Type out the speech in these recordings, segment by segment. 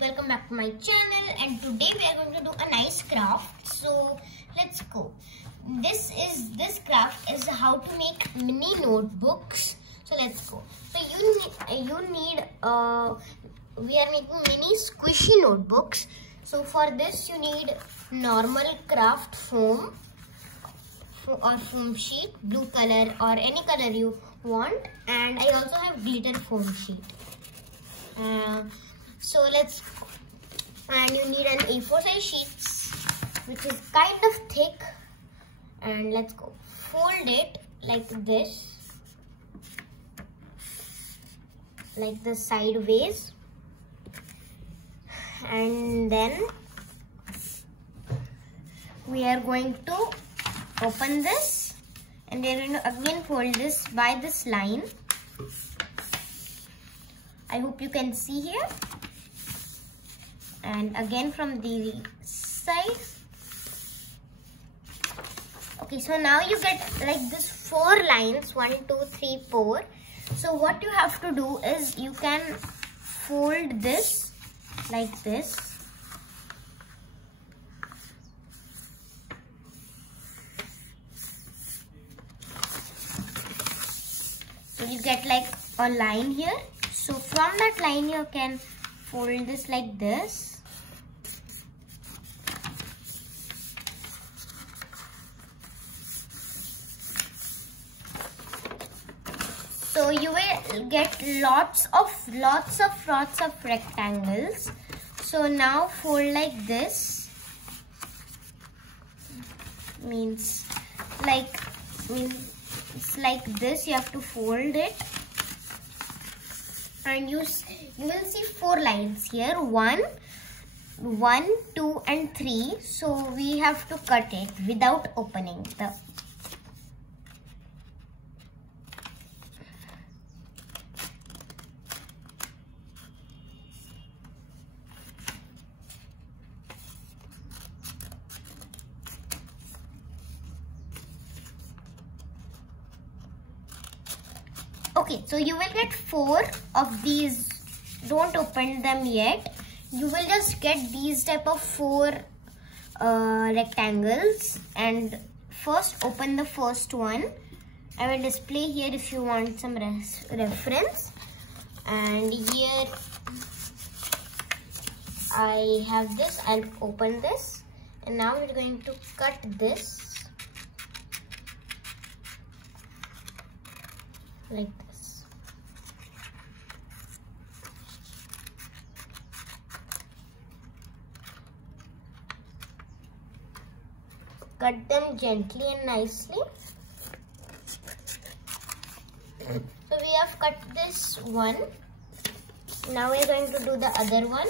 welcome back to my channel, and today we are going to do a nice craft. So let's go. This craft is how to make mini notebooks. So let's go. So we are making mini squishy notebooks. So for this you need normal craft foam or foam sheet, blue color or any color you want, and I also have glitter foam sheet. So let's go. And you need an A4 size sheets which is kind of thick, and let's go. Fold it like this, like the sideways, and then we are going to open this, and we are going to again fold this by this line. I hope you can see here, and again from the side. Okay, so now you get like this 4 lines, 1, 2, 3, 4. So what you have to do is you can fold this like this. So you get like a line here. So from that line you can fold this like this. So you will get lots of rectangles. So now fold like this. Means it's like this. You have to fold it, and you will see 4 lines here. 1, 2, and 3. So we have to cut it without opening the. Okay, so you will get 4 of these. Don't open them yet. You will just get these type of 4 rectangles, and first open the first one. I will display here if you want some reference. And here I have this. I'll open this, and now we're going to cut this like this. Cut them gently and nicely. So we have cut this one. Now we're going to do the other one.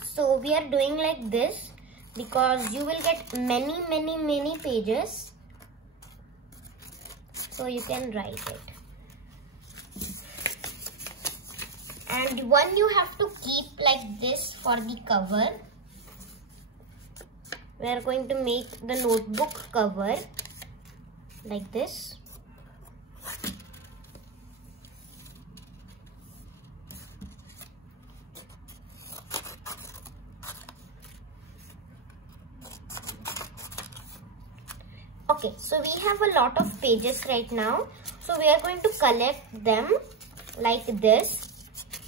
So we are doing like this because you will get many pages. So you can write it. And one you have to keep like this for the cover. We are going to make the notebook cover like this. Okay, so we have a lot of pages right now. So we are going to collect them like this.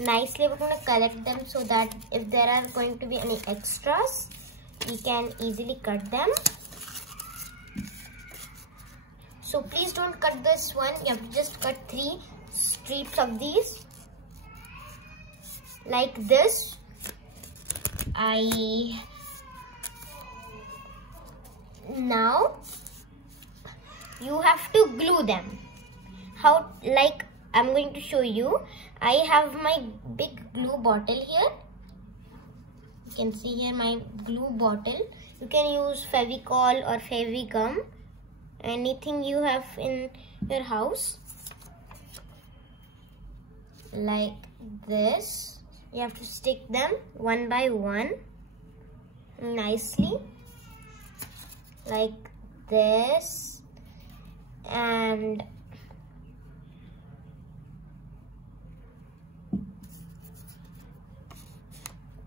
Nicely we're going to collect them so that if there are going to be any extras, we can easily cut them. So please don't cut this one. You have to just cut 3 strips of these. Like this. Now you have to glue them. How? Like I'm going to show you. I have my big glue bottle here. You can see here my glue bottle. You can use Fevicol or Fevigum, anything you have in your house. Like this. You have to stick them one by one. nicely like this, and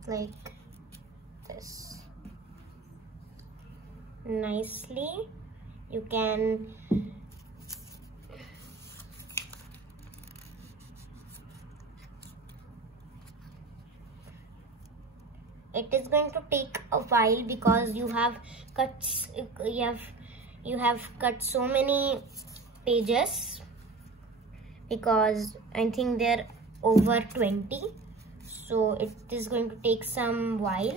like this. Nicely, you can it is going to take a while because you have cut so many pages, because I think they're over 20, so it is going to take some while.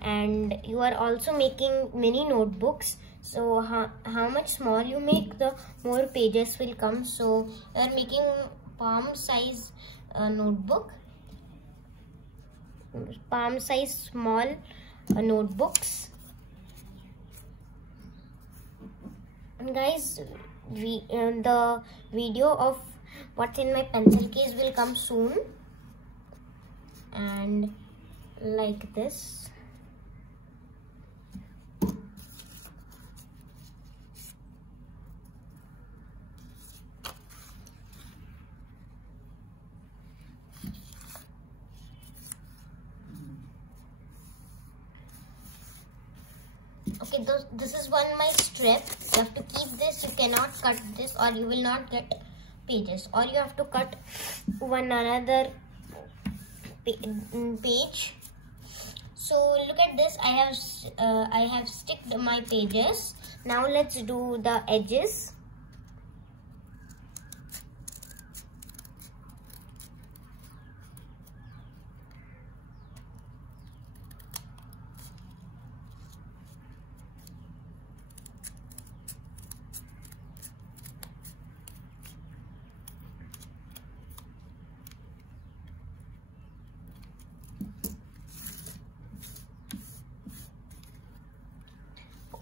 And you are also making mini notebooks, so how much small you make, the more pages will come. So you are making palm size notebook, palm size small notebooks. And guys, the video of what's in my pencil case will come soon, and like this. Okay, this is one my strip. You have to keep this. You cannot cut this or you will not get pages, or you have to cut one another page. So look at this. I have sticked my pages. Now let's do the edges.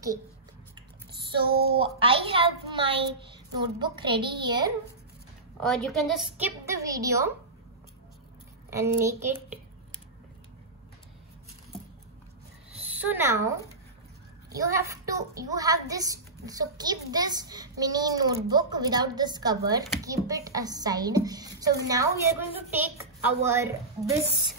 Okay, so I have my notebook ready here, or you can just skip the video and make it. So now you have this, so keep this mini notebook without this cover, keep it aside. So now we are going to take this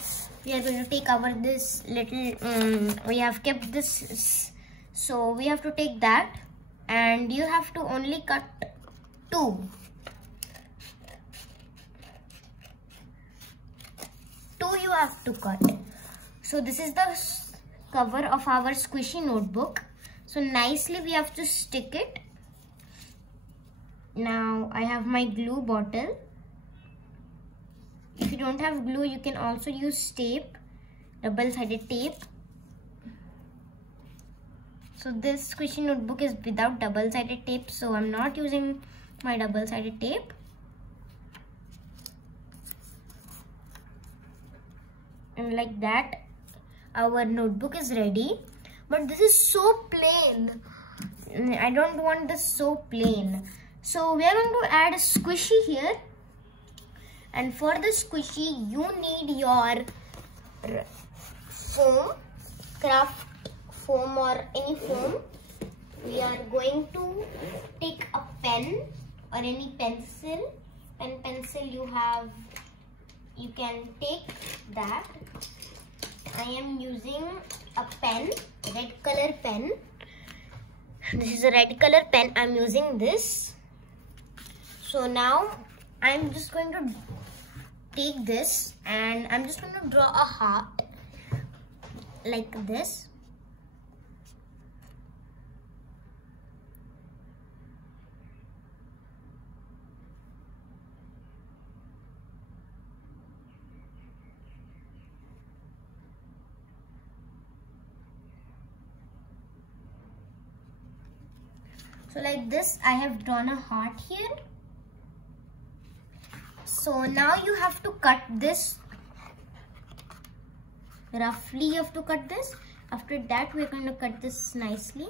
little, we have kept this, so we have to take that, and you have to only cut 2. 2 you have to cut. So this is the cover of our squishy notebook. So nicely we have to stick it. Now I have my glue bottle. If you don't have glue, you can also use tape, double-sided tape. So this squishy notebook is without double-sided tape, so I'm not using my double-sided tape. And like that, our notebook is ready. But this is so plain. I don't want this so plain. So we are going to add a squishy here. And for the squishy, you need your foam, craft foam or any foam. We are going to take a pen or any pencil. Pencil you have, you can take that. I am using a pen, red color pen. This is a red color pen. I'm using this. So now I'm just going to take this and I'm just going to draw a heart like this. So like this, I have drawn a heart here. So now you have to cut this. Roughly you have to cut this. After that, we're going to cut this nicely.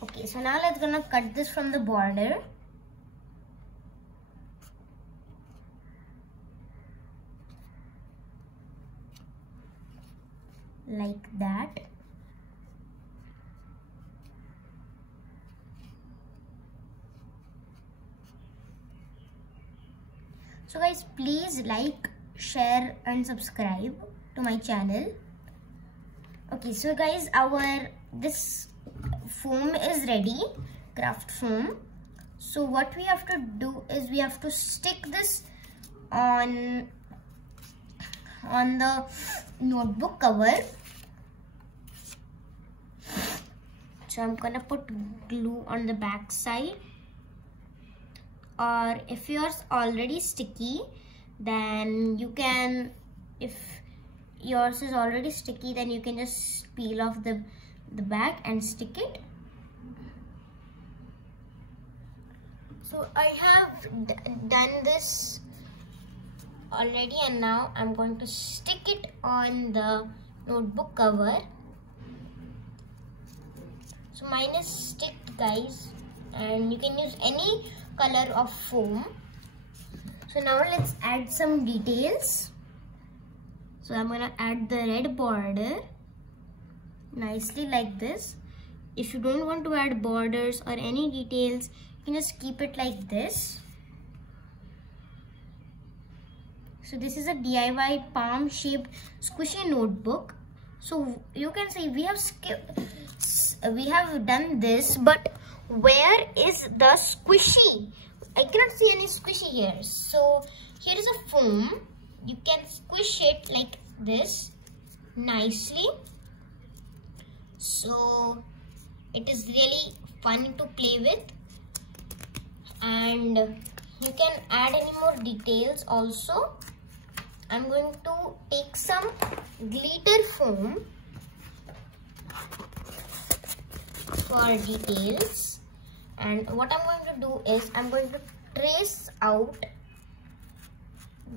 Okay, so now let's gonna cut this from the border. like that. So guys, please like, share and subscribe to my channel. Okay, so guys, this foam is ready, craft foam. So what we have to do is we have to stick this on the notebook cover. So I'm gonna put glue on the back side, or if yours already sticky, then you can, if yours is already sticky, then you can just peel off the back and stick it. So I have done this already, and now I'm going to stick it on the notebook cover. So mine is sticked, guys, and you can use any color of foam. So now let's add some details. So I'm gonna add the red border nicely like this. If you don't want to add borders or any details, you can just keep it like this. So this is a DIY palm shaped squishy notebook. So you can see we have done this, but where is the squishy? I cannot see any squishy here. So here is a foam. You can squish it like this nicely. So it is really fun to play with, and you can add any more details also. I'm going to take some glitter foam for details, and what I'm going to do is I'm going to trace out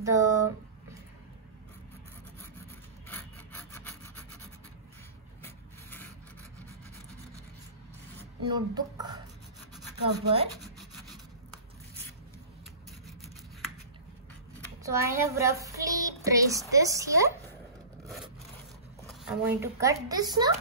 the notebook cover. So I have roughly traced this here. I'm going to cut this now.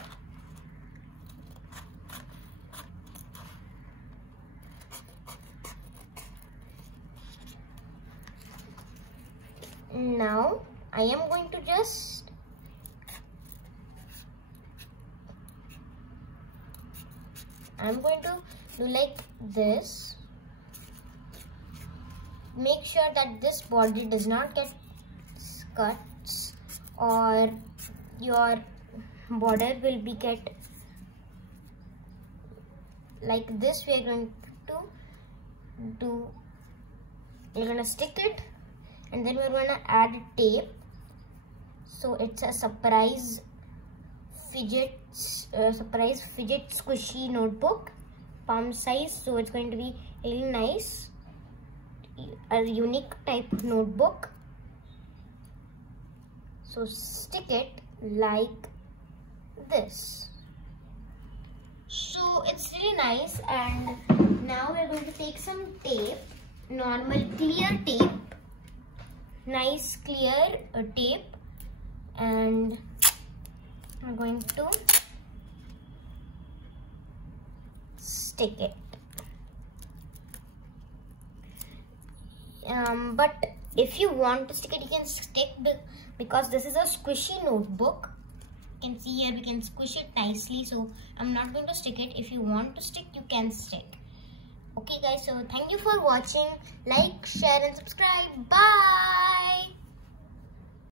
Now I am going to just do like this. Make sure that this body does not get cuts, or your border will be get like this. We are going to we're gonna stick it, and then we're gonna add tape. So it's a surprise fidget squishy notebook, palm size. So it's going to be really nice, a unique type notebook. So stick it like this. So it's really nice, and now we're going to take some tape, normal clear tape, nice clear tape, and I'm going to stick it. But if you want to stick it, you can stick, because this is a squishy notebook. You can see here we can squish it nicely, so I'm not going to stick it. If you want to stick, you can stick. Okay guys, so thank you for watching. Like, share and subscribe. Bye.